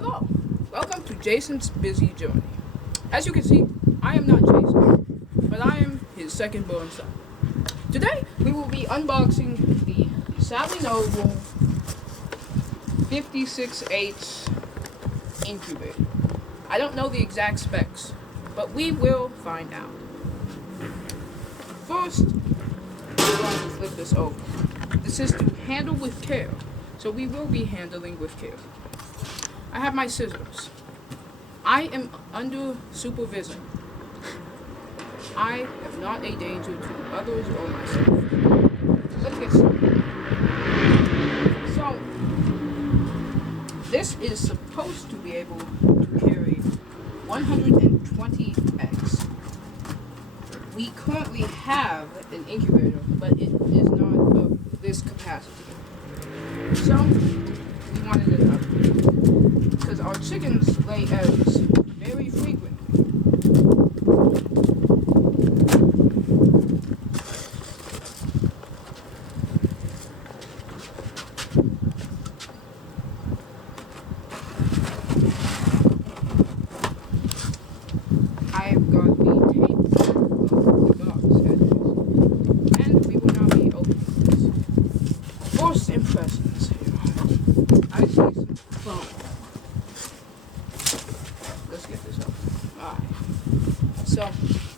Hello, welcome to Jason's Busy Journey. As you can see, I am not Jason, but I am his second-born son. Today, we will be unboxing the Sailnovo 56/8 incubator. I don't know the exact specs, but we will find out. First, we're going to flip this over. This is to handle with care, so we will be handling with care. I have my scissors. I am under supervision. I am not a danger to others or myself. Let's get started. So, this is supposed to be able to carry 120 eggs. We currently have an incubator, but it is not of this capacity. So, we wanted an upgrade, because our chickens lay eggs very frequently. I've got the tape of the box edges, and we will now be opening this. First impressions here. I see some foam. Let's get this up. Alright. So,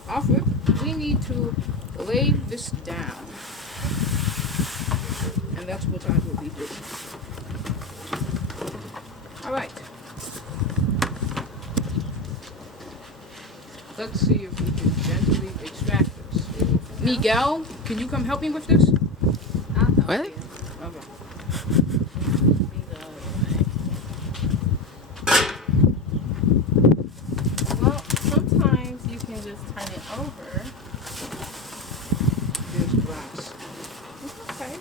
off rip, we need to lay this down. And that's what I will be doing. Alright. Let's see if we can gently extract this. Miguel, can you come help me with this? What? Okay. Well, sometimes you can just turn it over. There's glass. It's okay.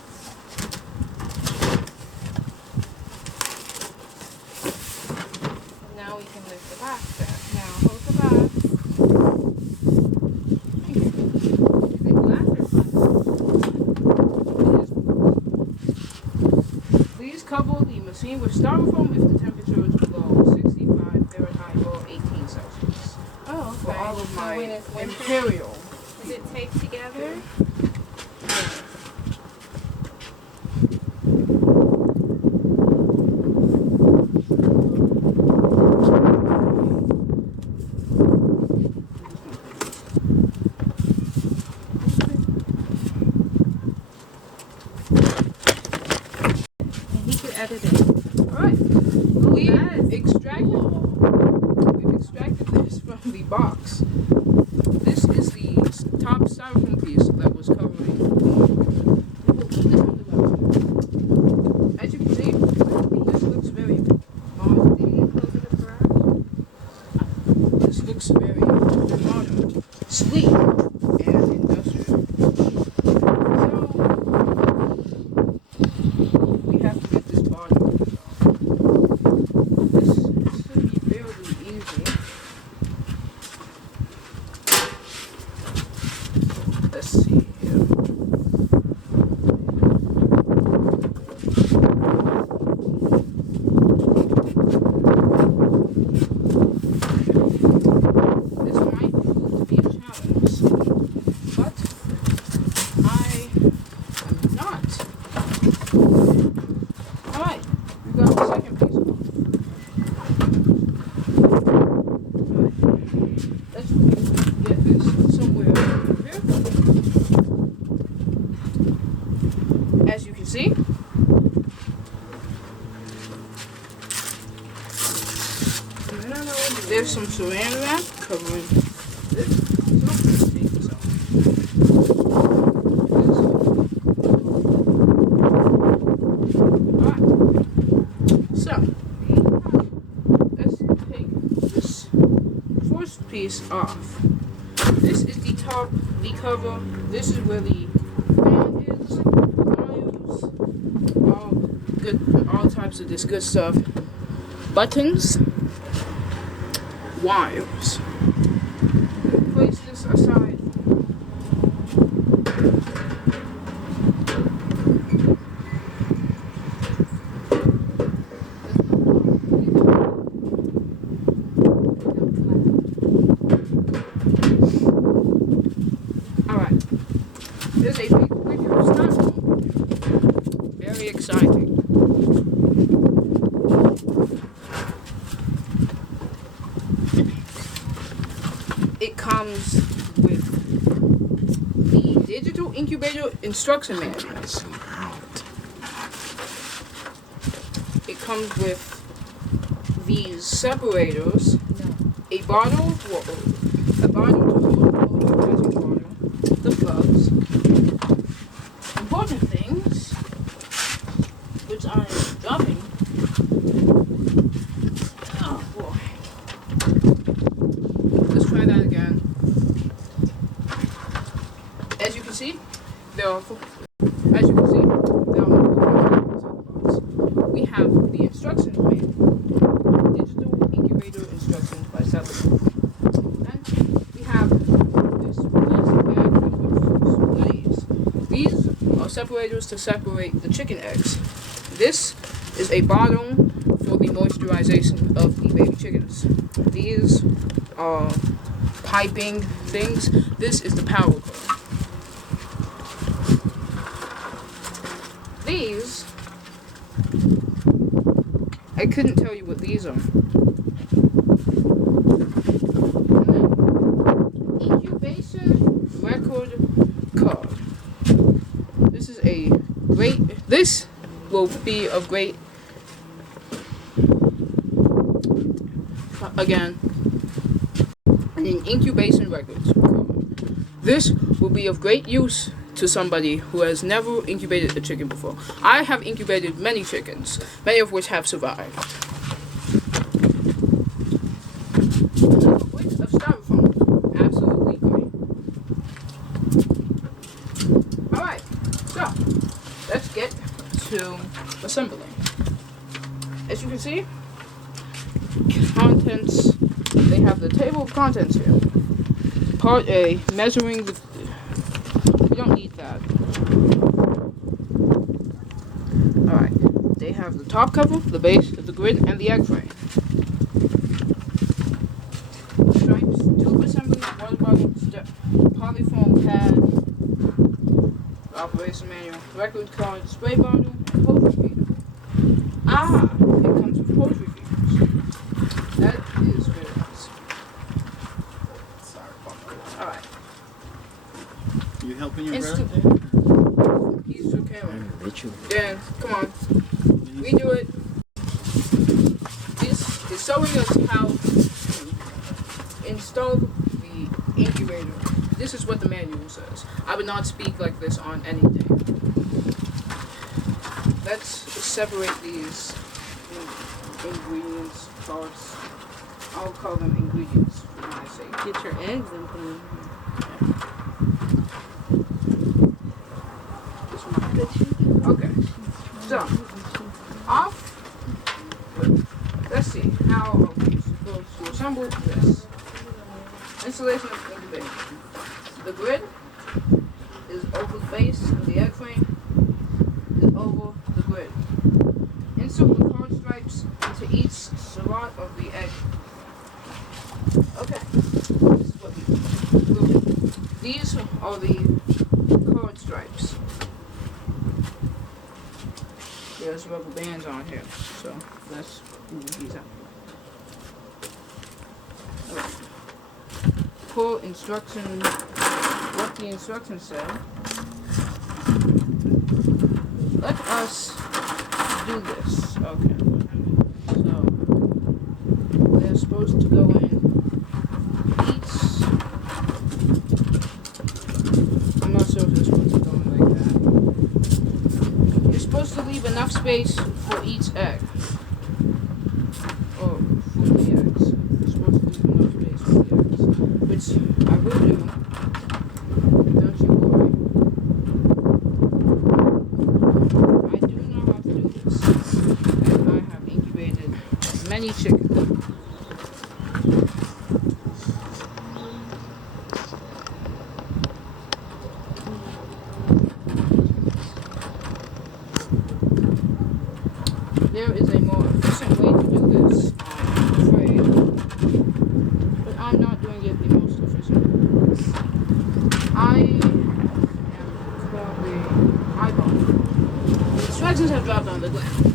Now we can lift the box up. Now hold the box. Is it glass or plastic? Please cover the machine with styrofoam if the temperature is below 65 Fahrenheit or 18 Celsius. Oh, okay. For all of So my when it's winter, imperial. is it taped together? And he could edit it. Alright. We've We've extracted this from the box. This is the top styrofoam piece that was covering. We will put this on the box. As you can see, this looks very modern. This looks very modern, sleek, and industrial. So we have to get this bottom off. This should be fairly easy. Let's see here. This might prove to be a challenge, but I am not. Alright, we got the second piece off. Alright, let's get this somewhere over here. As you can see, there's some saran wrap covering this. So, let's take this out. Alright, so let's take this first piece off. This is the top, the cover. This is where the fan is, the wires, all types of this good stuff. Buttons, wires. Place this aside. incubator instruction manual. It comes with these separators, a bottle, to hold the bottle, the gloves, important things, which I am dropping. Oh boy. Let's try that again. As you can see, there are we have the instructions manual, digital incubator instructions by Sailnovo. Then we have this plastic bag with leaves. These are separators to separate the chicken eggs. This is a bottle for the moisturization of the baby chickens. These are piping things. This is the power cord. These, I couldn't tell you what these are. Incubation record card. This will be of great, again, an incubation records card. This will be of great use to somebody who has never incubated a chicken before. I have incubated many chickens, many of which have survived. With of styrofoam, absolutely great. Alright, so let's get to assembling. As you can see, contents, they have the table of contents here. Part A, measuring the, we don't need that. Alright, they have the top cover, the base, the grid, and the egg frame. Stripes, tube assembly, water bottle, polyfoam pad, operation manual, record card, spray bottle, and poultry feeder. Ah, it comes with poultry feeders. That is very nice. Alright. You helping your brother? He's the camera. Dan, come on. Redo it. This is showing us how to install the incubator. This is what the manual says. I would not speak like this on anything. Let's separate these ingredients, parts. I'll call them ingredients for my sake. Get your eggs and things. Okay, so let's see, how are we supposed to assemble this? Installation of incubator. The grid is over the base, and the egg frame is over the grid. Insert the card stripes into each slot of the egg. Okay, this is what we do. These are the card stripes. There's rubber bands on here, so let's move these out. Okay. Pull instruction, what the instructions say. Let us do this. Okay. So they're supposed to go in each. I'm not sure if they're supposed to go in like that. You're supposed to leave enough space for each egg. Or for the eggs. You're supposed to leave enough space for the eggs. Which I will do. Don't you worry. I do know how to do this. And I have incubated many chickens. There is a more efficient way to do this, I'm afraid, but I'm not doing it the most efficient. I am currently eyeballing. The instructions have dropped on the ground.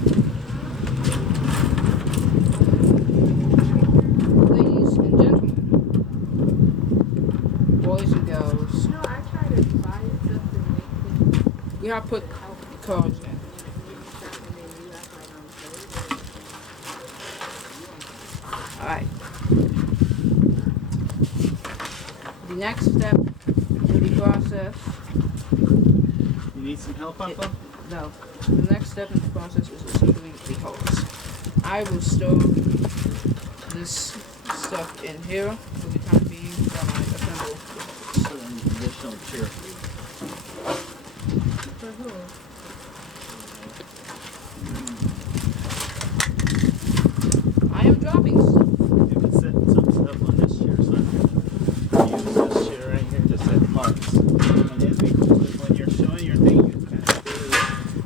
Ladies and gentlemen, boys and girls, No, I tried to buy stuff and We have put cards in. Alright. The next step in the process. You need some help, Papa? No. The next step in the process is assembling the cards. I will store this stuff in here for the time being while I assemble the cards. So an additional chair. For who? I am dropping stuff. You can set some stuff on this chair, son. Use this chair right here to set parts. And then when you're showing your thing, you kind of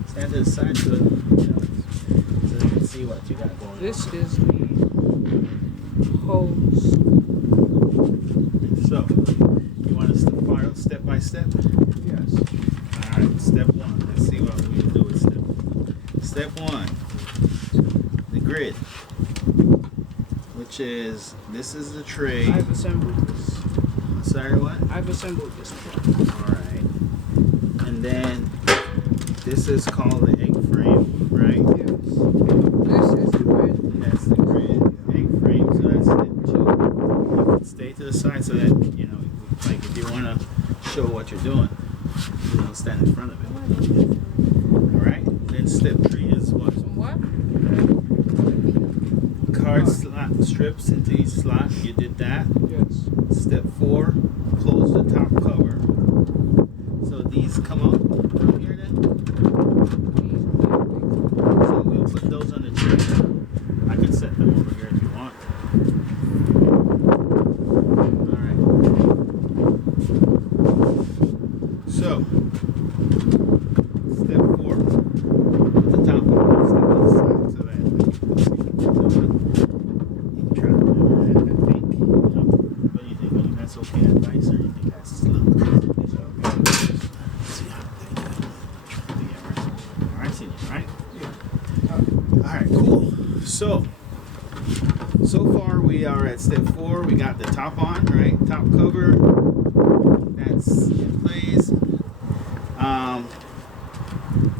stand to the side so, you know, so you can see what you got going on. This is the hose. So, you want us to file step by step? Yes. Alright, step one. Let's see what we do with step one. Step one, the grid, which is, this is the tray. I've assembled this. Sorry, what? I've assembled this part. Alright. And then, this is called the egg frame, right? Yes. This is the grid. That's the grid, egg frame, so that's step two. You can stay to the side so that, you know, like if you want to show what you're doing, you don't stand in front of it. Alright? Then step three is what? Some what? Card slot strips into each slot. You did that. Yes. Step four, close the top cover. So these come up from here then? So we'll put those on the tray. I can set them over here if you want. Alright. So, step four. The top one, step to the side so that you can see what you're doing. You try to remember that, I think. You know, what do you think? That's okay advice, or you think that's slow? It's okay. See how they do it. Alright, senior, right? Yeah. Alright, cool. So far we are at step four. We got the top on, right? Top cover. That's in place.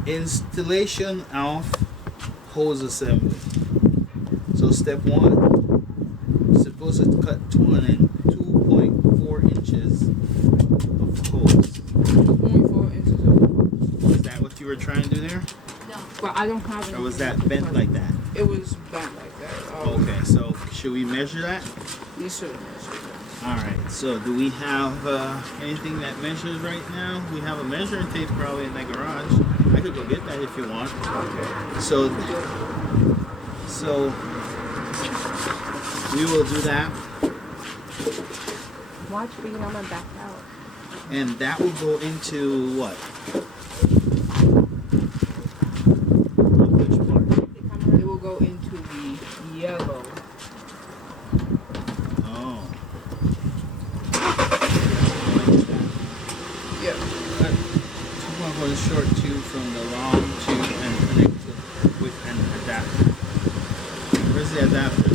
Installation of hose assembly. So step one, supposed to cut 2.4 inches of hose. 2.4 inches of hose. Is that what you were trying to do there? No. But I don't have any. Or was that bent like that? It was bent like that. Okay, so should we measure that? You should measure that. Alright, so do we have anything that measures right now? We have a measuring tape probably in the garage. I could go get that if you want. Okay. So we will do that, Watch for I'm gonna back out. and that will go into what? Which part? It will go into the yellow. Oh. Yeah. I'm going to go the short tube from the long tube and connect it with an adapter. Where's the adapter?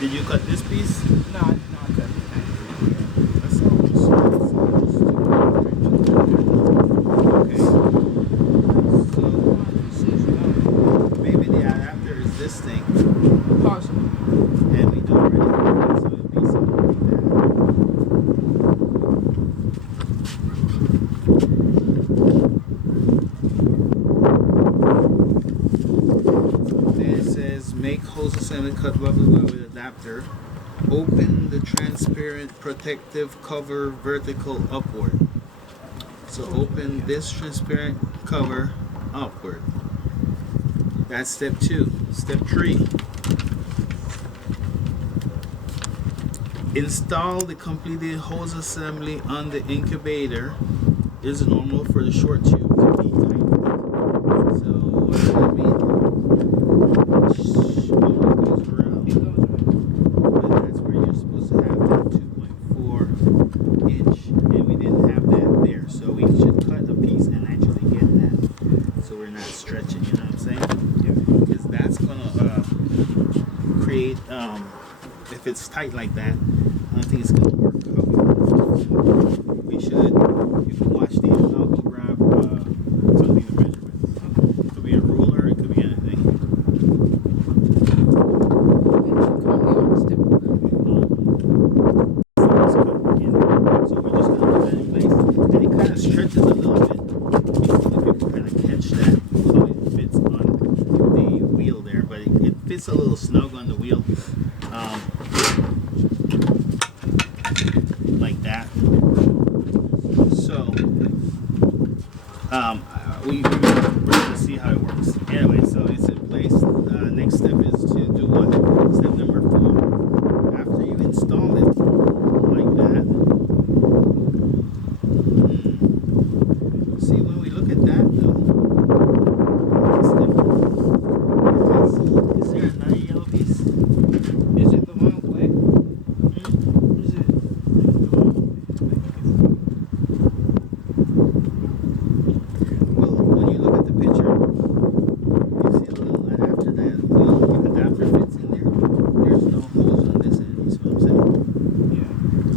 Did you cut this piece? No, not that. That's almost. Okay. So maybe the adapter is this thing, Possible. and we do already. So it'd be something like that. Then it says make hose assembly cut blah blah blah with adapter. Open the transparent protective cover vertical upward. So open this transparent cover upward. That's step two. Step three. Install the completed hose assembly on the incubator. It is normal for the short tube to be tightened. So what does that mean? It goes around. But that's where you're supposed to have that 2.4 inch, and we didn't have that there. So we should cut a piece and actually get that, so we're not stretching. You know what I'm saying? Because that's gonna create. If it's tight like that, I don't think it's gonna work. We you should. You can watch these and I'll go grab something to measure with. It could be a ruler, it could be anything. So we're just gonna put that in place. And it kind of stretches a little bit. If you can kind of catch that, how it fits on the wheel there. But it fits a little snug on the wheel. Like that. So we're going to see how it works. Anyway, so it's in place. Next step is to do what? Step number 4. After you install it like that. See, when we look at that though, is there another yellow piece? Is it the one way? Is it? Well, when you look at the picture, you see a little adapter that the adapter fits in there. There's no holes on this end, you see what I'm saying?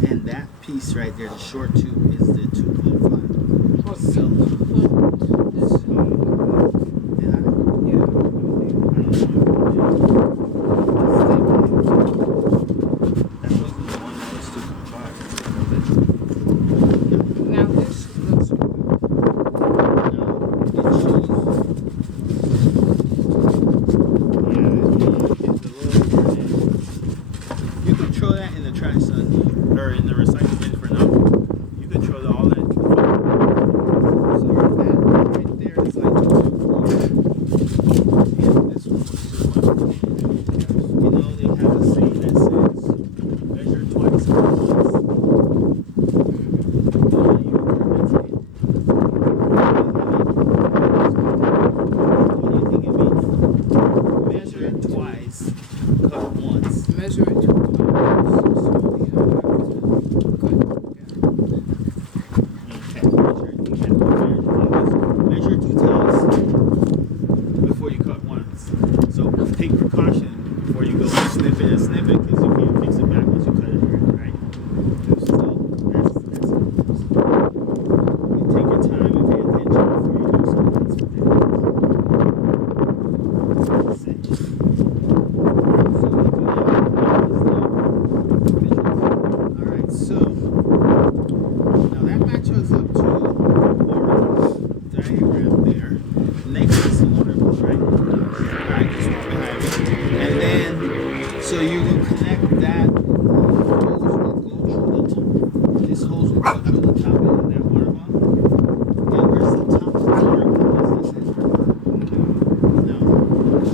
Yeah. And that piece right there, the short tube, is the 2.5. Well, So, this, did I? yeah. That wasn't the one that was 2.5. Now this looks good. No, it shows. Yeah, it's a little burnt. You could throw that in the trash, son, or in the recycle bin for now. You could throw all that. So that right there is like 2.4. And this one was 2.4. You know, they have a saying that says, measure twice, cut once. What do you think it means? Measure twice, cut once. Measure it 2 times. Measure 2 times before you cut once. So take precaution before you go snip it and snip it, because you can't fix it back once you cut it here, right? So that's you take your time and pay attention before you do something. Alright, so now that matches up to our diagram there. Next is the water bill, right? Alright, just walk behind me. And then, so you will connect that. This hose will go through the top end of that water bill. And where's the top of the water bill? Is this it? No. The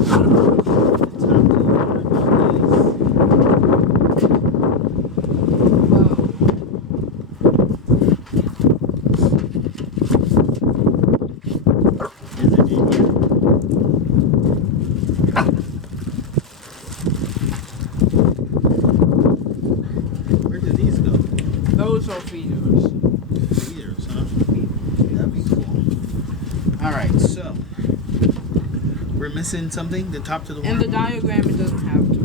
top of the water bill is it in here? Where do these go? Those are feeders. Feeders, huh? That'd be cool. Alright, so we're missing something? The top to the water In the bill? diagram, it doesn't have to.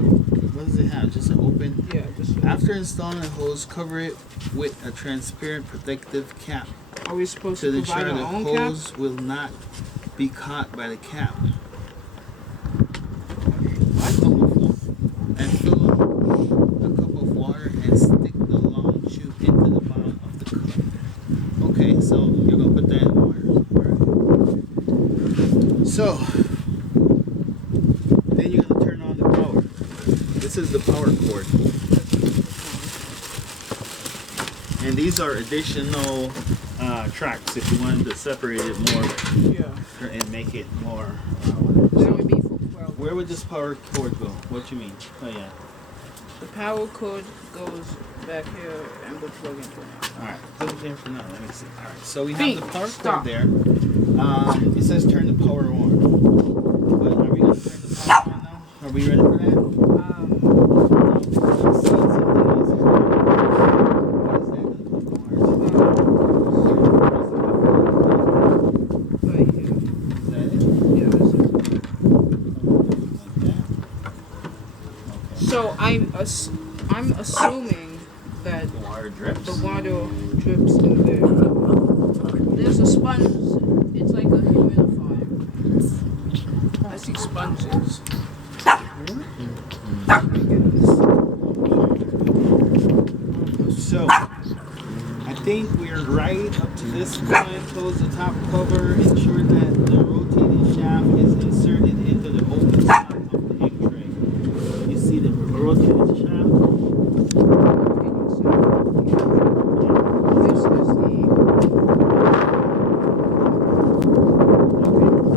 What does it have? Just an open? Yeah, just. After installing the hose, cover it with a transparent protective cap Are we supposed to to ensure provide the our own cap? hose will not be caught by the cap. And fill a cup of water and stick the long tube into the bottom of the cup. Okay, so you're gonna put that in the water. Alright. So then you're gonna turn on the power. This is the power cord. And these are additional tracks if you wanted to separate it more Yeah. and make it more. That would be for 12. Where would this power cord go? What you mean? Oh yeah. The power cord goes back here and we'll plug into it. Alright, put it there for now. Let me see. Alright, so we have Pete, the power stop. cord there. It says turn the power on. But are we going to turn the power on now? Are we ready for that? Let's see something else. What is that going to put the wires? Right here. Is that it? Yeah, that's it. Like that? Okay. So I'm assuming that The wire drips. The water drips in there. There's a sponge. It's like a humidifier. I see sponges. So, I think we're right up to this point. Close the top cover. Ensure that the rotating shaft is inserted into the open slot of the egg tray. You see the rotating shaft? This is the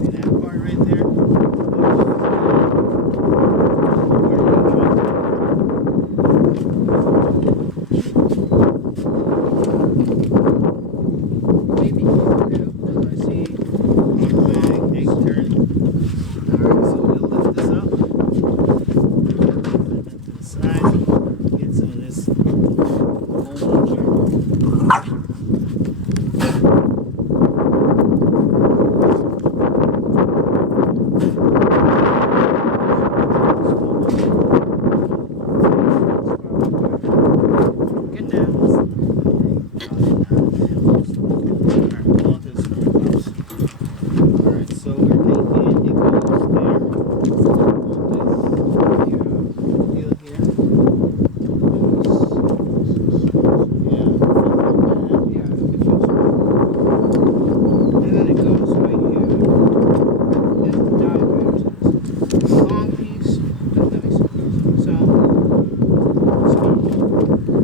See that part right there? maybe here, because I see Automatic egg turning. Alright, so we'll lift this up. To the side. Get some of this foam here. Get down. Alright, so we're taking it goes there. Deal here. Yeah. yeah, and then it goes right here. There's the diagram. Long piece. Let me see. So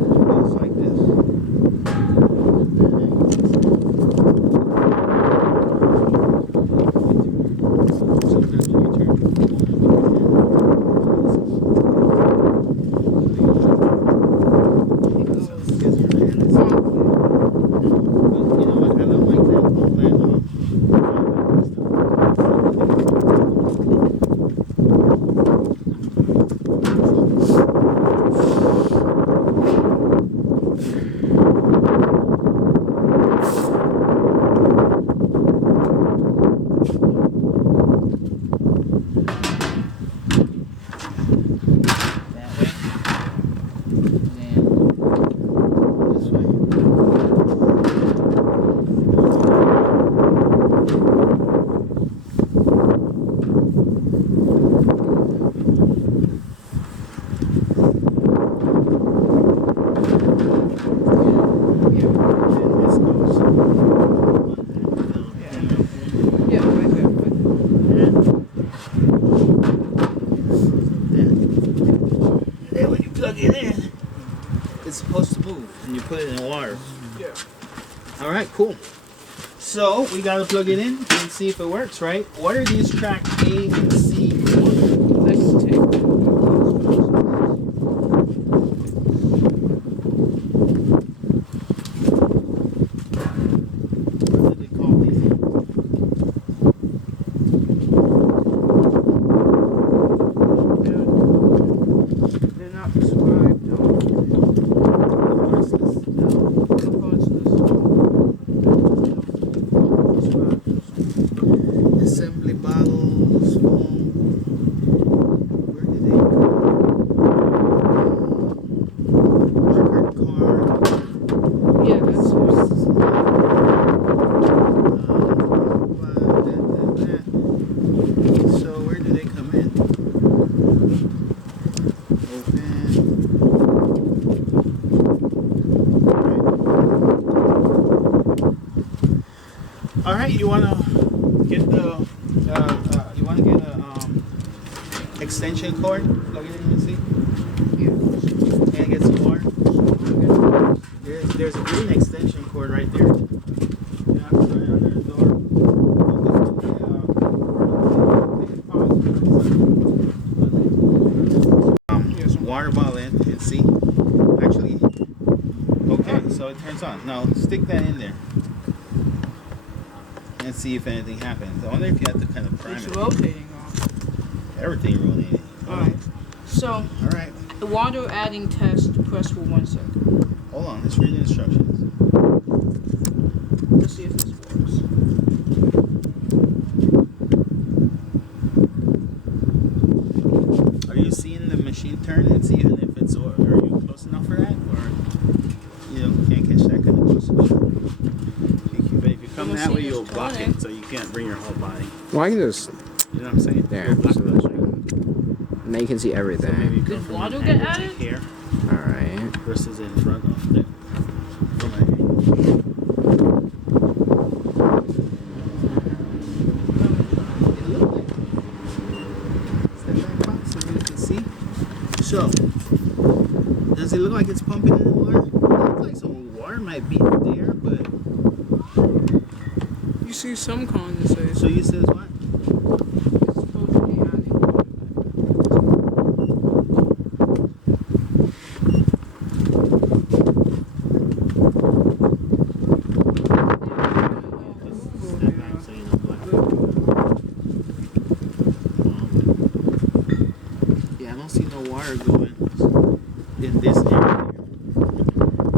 It goes like this. Sometimes when you turn it it so goes it gives her a hand. long. But you know what? I don't like that all that that way. Then this way. Yeah, And this goes on yeah, right there. And when you plug it in, it's supposed to move, and you put it in water. Yeah. All right, cool. So we gotta plug it in and see if it works, right? What are these track A and C for? Let's take. What do they call these? They're not prescribed. What's this? Assembly bottles, foam. Where did they go? Record card. Yeah, that's So where do they come in? Open. All right, you wanna get the extension cord? Plug it in and see. yeah. And get some more. There's a green extension cord right there. You have to put it under the door. Water bottle in and see. Actually, okay, so it turns on. Now stick that in there and see if anything happens. I wonder if you have to kind of prime It's it. rotating on. Everything rotating. Alright. So All right. the water adding test, press for 1 second. Hold on. Let's read the instructions. Let's see if this works. Are you seeing the machine turn and see even if it's or are you close enough for that or you know? you'll just block turn it, so you can't bring your whole body. Well, I can just You know what I'm saying? there. You'll block So the- now you can see so maybe everything. you come Did from water an get angle added? like here All right. versus in front of it. From an angle. It looked like step back box so you can see. So, does it look like it's pumping in the water? It looks like some water might be there, but You see some condensate. so you says what? It's supposed to be on it. Step back so you know what. Yeah, I don't see no water going in this area.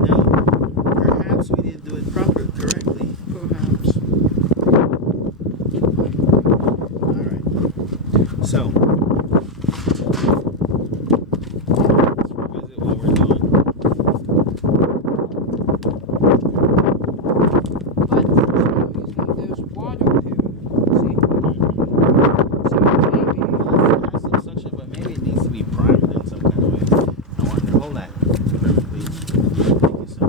Now, perhaps we didn't do it correctly. Perhaps. Alright. So, let's revisit what we're doing. But for some reason, there's water here. See? So maybe. There's some suction, but maybe it needs to be primed in some kind of way. I wonder. Hold that. Please. Thank you, sir.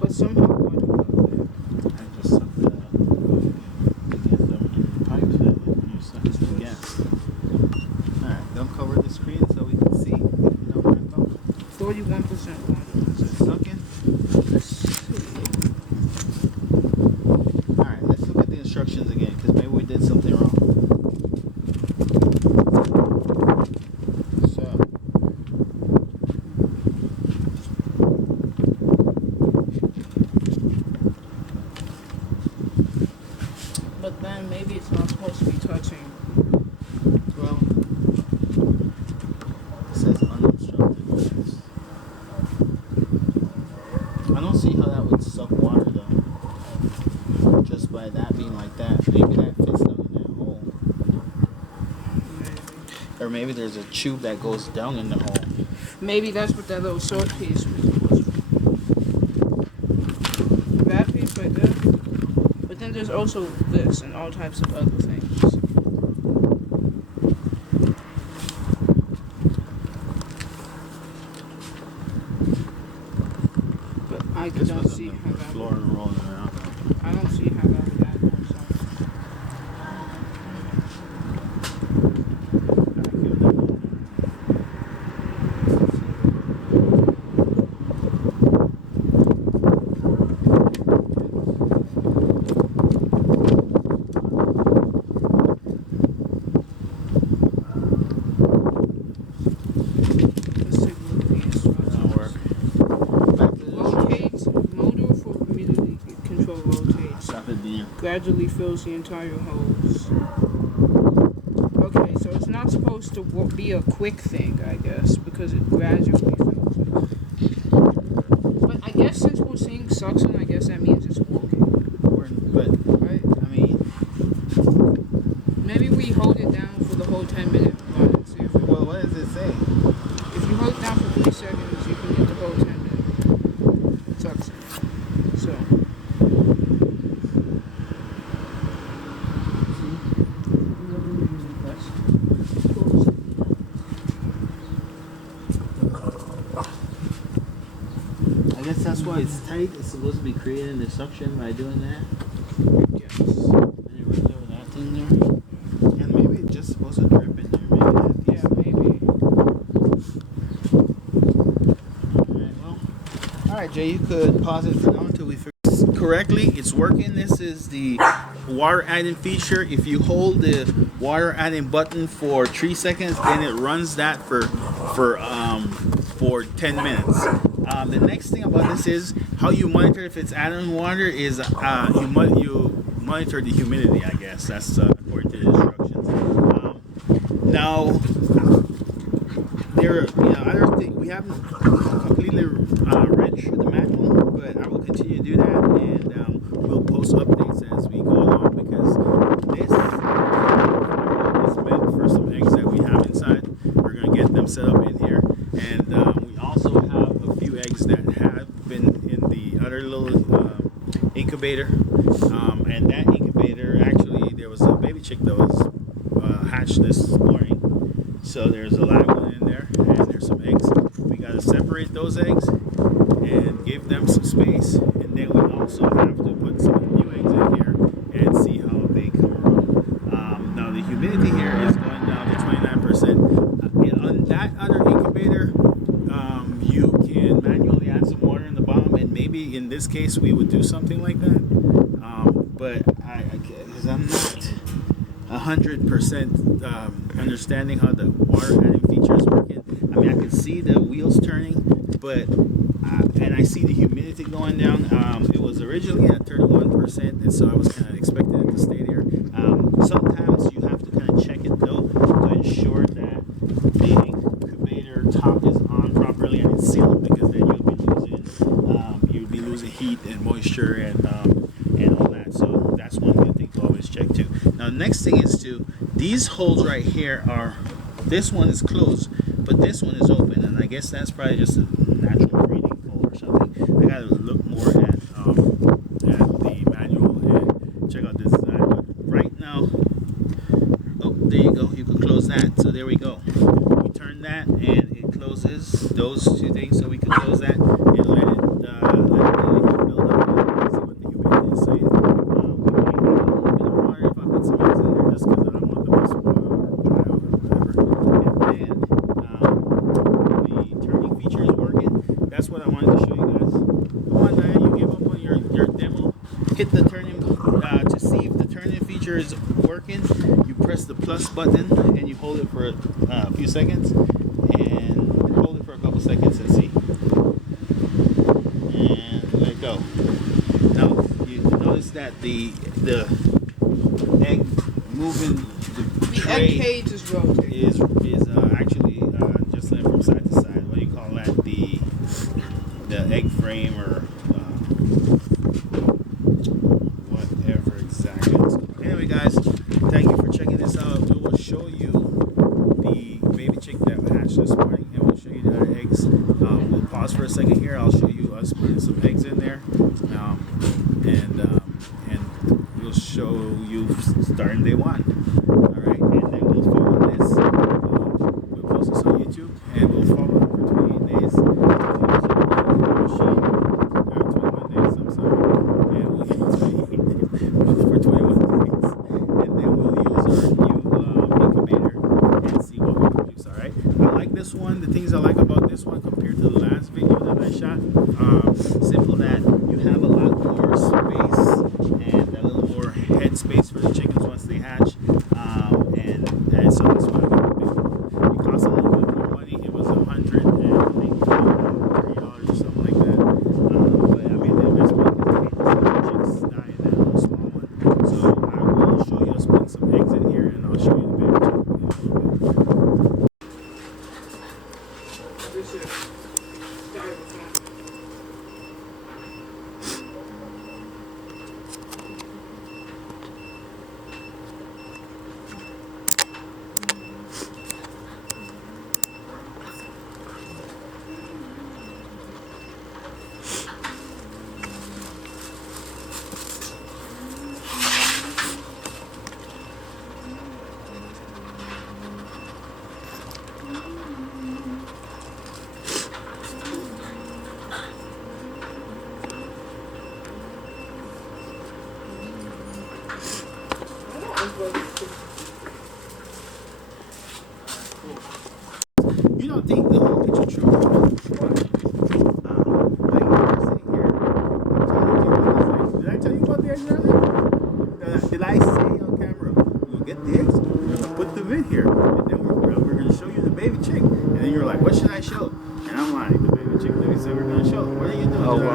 But somehow water got there. I just sucked that up. To get the pipe filled and you suck it again. Alright, don't cover the screen so we can see. No ramp up. 41% water. Is it sucking? Let's see. Alright, let's look at the instructions again, because maybe we did something wrong. So, But then maybe it's not supposed to be touching. well, it says unobstructed gas. I don't see how that would suck water though. Just by that being like that. Maybe that fits down in that hole. Or maybe there's a tube that goes down in the hole. Maybe that's what that little short piece was for. That piece right there. But then there's also this and all types of other things. But I This don't was see on how the that floor would, and rolling around. I don't see how that would add more so. Let's take a look at the instructions. That'll work. Back to the Rotate, motor for immediately control rotates. Stop it being. Gradually fills the entire hose. Okay, so it's not supposed to be a quick thing, I guess, because it gradually fills it. But I guess since we're seeing suction, I guess that means it's working, But, right? I mean, Maybe we hold it down for the whole 10-minute run and see if it works. well, what does it say? If you hold it down for 3 seconds, you can get the whole 10-minute suction. So. I guess that's why it's tight. It's supposed to be creating the suction by doing that. Yes. And it runs over that thing there. And maybe it's just supposed to drip in there. Maybe that piece. Yeah, maybe. Alright, well. Alright, Jay, you could pause it for now until we figure this correctly. It's working. This is the water adding feature, if you hold the water adding button for 3 seconds, then it runs that for 10 minutes. The next thing about this is how you monitor if it's adding water is you monitor the humidity. I guess that's according to the instructions. Now there are other things we haven't completely read through the manual, but I will continue to do that, and we'll post updates as we go along, because this is meant for some eggs that we have inside. We're going to get them set up in here, and we also have a few eggs that have been in the other little incubator, and that incubator, actually there was a baby chick that was hatched this morning, so there's a live one in there, and there's some eggs. We got to separate those eggs and give them some space, and then we also have to put some new eggs in here and see how they come around. Now the humidity here is going down to 29%. On that other incubator, you can manually add some water in the bottom, and maybe in this case we would do something like that. But because I'm not 100% understanding how the water adding feature is working. I mean, I can see the wheels turning, but and I see the humidity going down. It was originally at 31%, and so I was kind of expecting it to stay there. Sometimes you have to kind of check it though to ensure that the incubator top is on properly and it's sealed, because then you'll be losing heat and moisture and all that. So that's one good thing to always check too. Now, the next thing is these holes right here this one is closed, but this one is open, and I guess that's probably just a natural breathing hole or something. I gotta look more at the manual and check out this design. But right now, oh, there you go. You can close that. So there we go. We turn that, and it closes those two things. So we can close that and let it build up. See what the humidity is saying. We might have a little bit of water if I put some eggs in there, just because I don't want them to spoil or dry out or whatever. And then the turning feature is working. That's what I wanted to show you guys. Come on, Diane, you gave up on your demo. Hit the turning to see if the turning feature is working. You press the plus button and you hold it for a few seconds, and hold it for a couple seconds and see. And let go. Now you notice that the egg moving the tray egg cage is rotating. is actually just like from side to side. What do you call that? The egg frame, or whatever exactly. Anyway, guys, thank you for checking this out. We will show you the baby chick that hatched this morning, and we'll show you the other eggs. We'll pause for a second here. I'll show you us putting some eggs in there, and we'll show you starting day one. All right, and then we'll follow this. We'll post this on YouTube, and we'll follow it for 28 days. We'll show you 21 days. I'm sorry. Yeah, we'll get 28 for 21 days, and then we'll use our new incubator and see what we produce. All right. I like this one. The things I like about this one compared to the last video that I shot, simple that you have a lot more space and a little more head space for the chickens once they hatch, and so that's why I got the big one. It cost a little bit more money. It was $130 or something like that. But I mean, the investment is great. The chicks die in that little small one. So I will show you us putting some eggs in here, and I'll show you the baby chick in a little bit.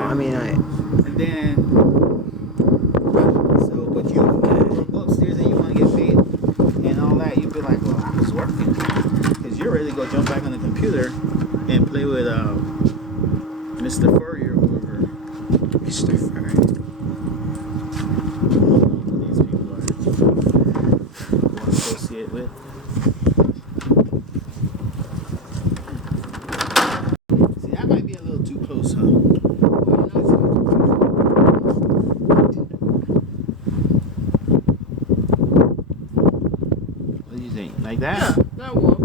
I mean, And then, so, but you go upstairs and you want to get paid and all that, you'd be like, well, I was working. Because you're ready to go jump back on the computer and play with Mr. Furry or whoever. Mr. Furry. These people are associate with. See, that might be a little too close, huh? What do you think? Like that? Yeah, that will.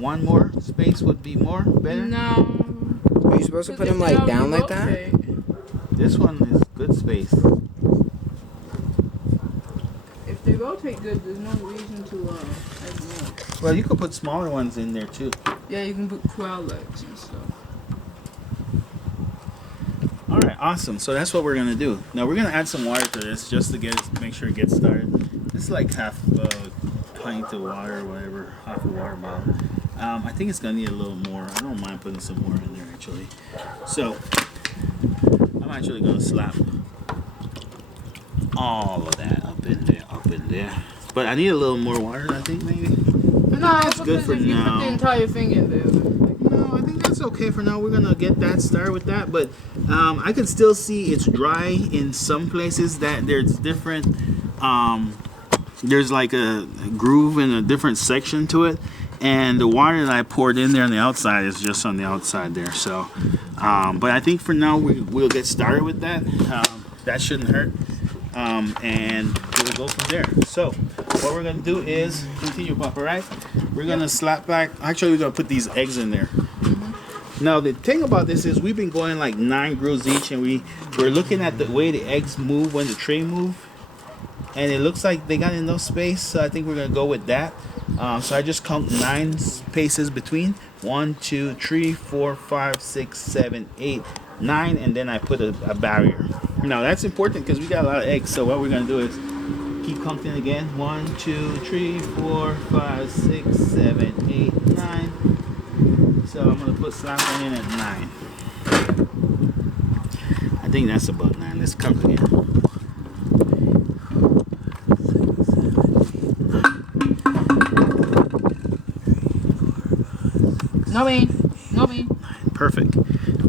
One more space would be more better. No. Are you supposed to put him like down like that? This one is good space. If they rotate good, there's no reason to add more. Well, you could put smaller ones in there too. Yeah, you can put crowd legs and stuff. All right, awesome. So that's what we're gonna do. Now we're gonna add some water to this just to make sure it gets started. This is like half a pint of water or whatever, half a water bottle. I think it's gonna need a little more. I don't mind putting some more in there actually. So I'm actually gonna slap all of that up in there. But I need a little more water, I think maybe. No, That's good for if you now. put the entire thing in there. No, I think that's okay for now. We're gonna get that started with that, but I can still see it's dry in some places. That there's different. There's like a groove in a different section to it, and the water that I poured in there on the outside is just on the outside there. So, but I think for now we'll get started with that. That shouldn't hurt, and we'll go from there. So, what we're gonna do is continue, Papa. Right? We're gonna slap back. Actually, we're gonna put these eggs in there. Now the thing about this is we've been going like 9 grooves each, and we're looking at the way the eggs move when the tray move, and it looks like they got enough space. So I think we're gonna go with that. So I just count 9 spaces between 1, 2, 3, 4, 5, 6, 7, 8, 9, and then I put a barrier. Now that's important because we got a lot of eggs. So what we're gonna do is keep counting again. 1, 2, 3, 4, 5, 6, 7, 8, 9. So I'm gonna put slap one in at 9. I think that's about 9. Let's count again. No mean. Perfect.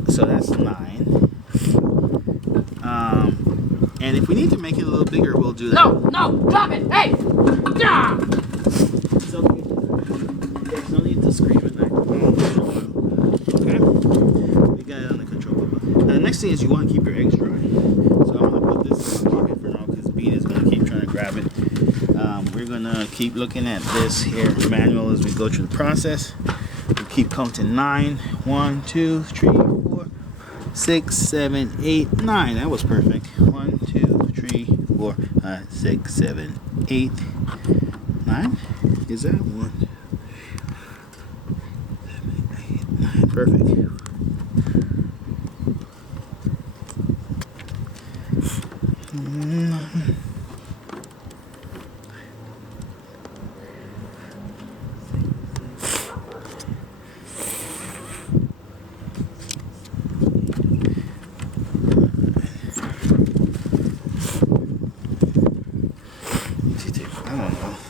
So that's 9. And if we need to make it a little bigger, we'll do that. No, drop it. Hey, yeah. It's okay. There's no need to scream at night. Okay? We got it under control. Now the next thing is you want to keep your eggs dry. So I'm gonna put this in my pocket for now because Bean is gonna keep trying to grab it. We're gonna keep looking at this here manual as we go through the process. We keep counting 9. 1, 2, 3, 4, 6, 7, 8, 9. That was perfect. 1, 2, 3, 4, 5, 6, 7, 8, 9. Is that 1, 7, 8, 9? Perfect.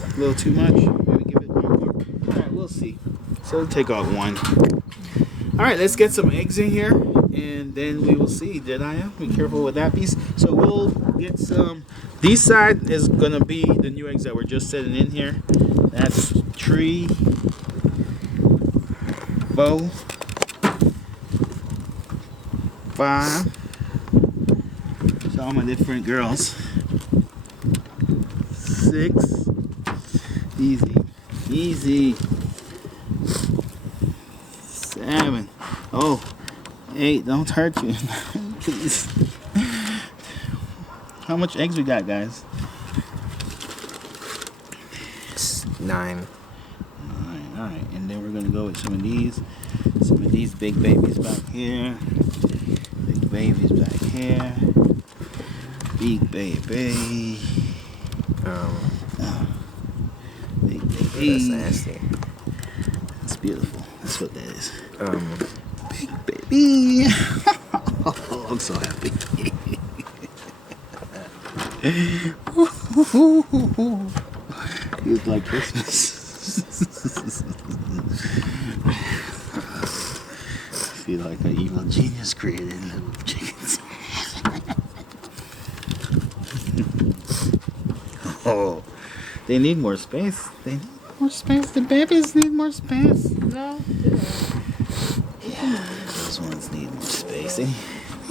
A little too much. Maybe give it one more. Alright, we'll see. So we'll take out 1. Alright, let's get some eggs in here and then we will see. Jedediah, be careful with that piece. So we'll get some. This side is gonna be the new eggs that we're just setting in here. That's 3, 4, 5. So all my different girls. 6. Easy. 7. Oh, 8. Don't hurt you. Please. How much eggs we got, guys? 9. Alright. And then we're gonna go with some of these big babies back here. Big babies back here. Big baby. Big baby. That's nasty. That's beautiful. That's what that is. Big baby. dog's so happy. Feels like Christmas. I feel like an evil genius created little chickens. Oh, they need more space. They need more space. The babies need more space. No, Yeah, those ones need more space. They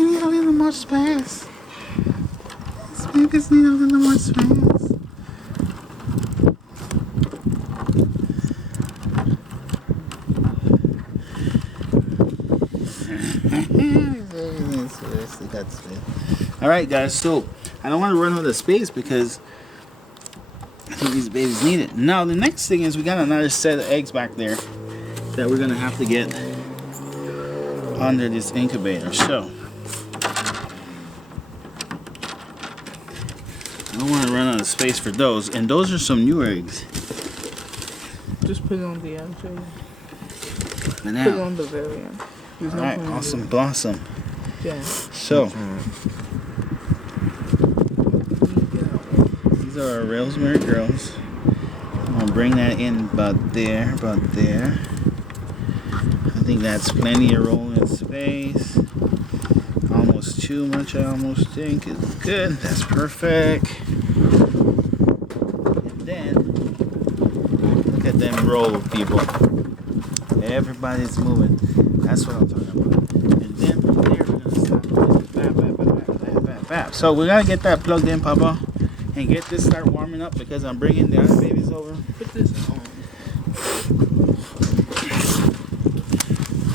need a little more space. These babies need a little more space. All right, guys. So I don't want to run out of space because I think these babies need it. Now the next thing is we got another set of eggs back there that we're gonna have to get under this incubator. So I don't want to run out of space for those. And those are some new eggs. just put it on the end, Jay. For Put it now. on the very end. There's All right, nothing to awesome do. blossom. Yeah. So these are our Rosemary girls. I'm gonna bring that in about there, about there. I think that's plenty of rolling space. Almost too much, I almost think. It's good. That's perfect. And then look at them roll, people. Everybody's moving. That's what I'm talking about. And then from there we're gonna stop. Bap, bap, bap, bap, bap, bap. So we gotta get that plugged in, Papa, and get this start warming up because I'm bringing the other babies over. Put this on.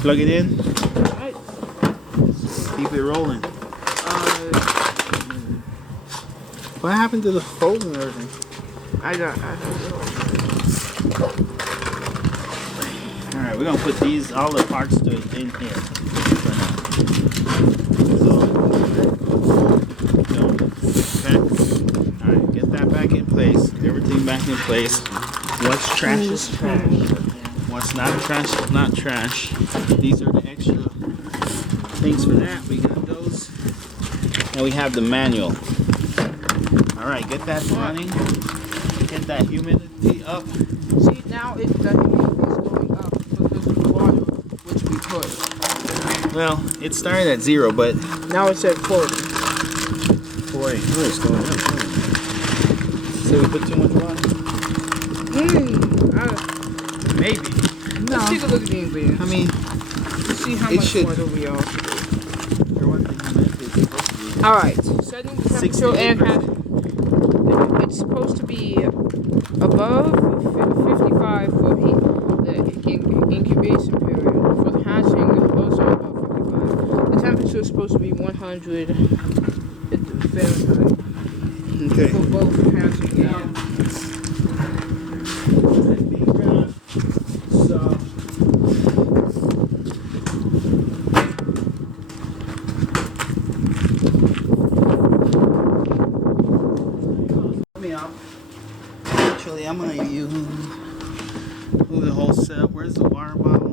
Plug it in. Right. Keep it rolling. What happened to the hose and everything? I don't know. All right, we're gonna put these all the parts to it in here. For now. So, okay. All right, get that back in place. Everything back in place. What's trash is trash. What's not trash is not trash. These are the extra things for that. We got those, and we have the manual. All right, get that running. Get that humidity up. See, now the heat is going up because of the water which we put. Well, it started at 0, but Now it's at 40. 40. Oh, it's going up. So we put too much water? Maybe. Let's take a look at the ingredients. I mean, Let's see how it much should- water we are. for one thing, I meant it's supposed to be Alright, setting the temperature and 68%. it's supposed to be above 55 for the incubation period. For the hatching, also above 55. The temperature is supposed to be 100 Fahrenheit Okay. for both hatching and Actually, I'm gonna use move the whole setup. Where's the water bottle?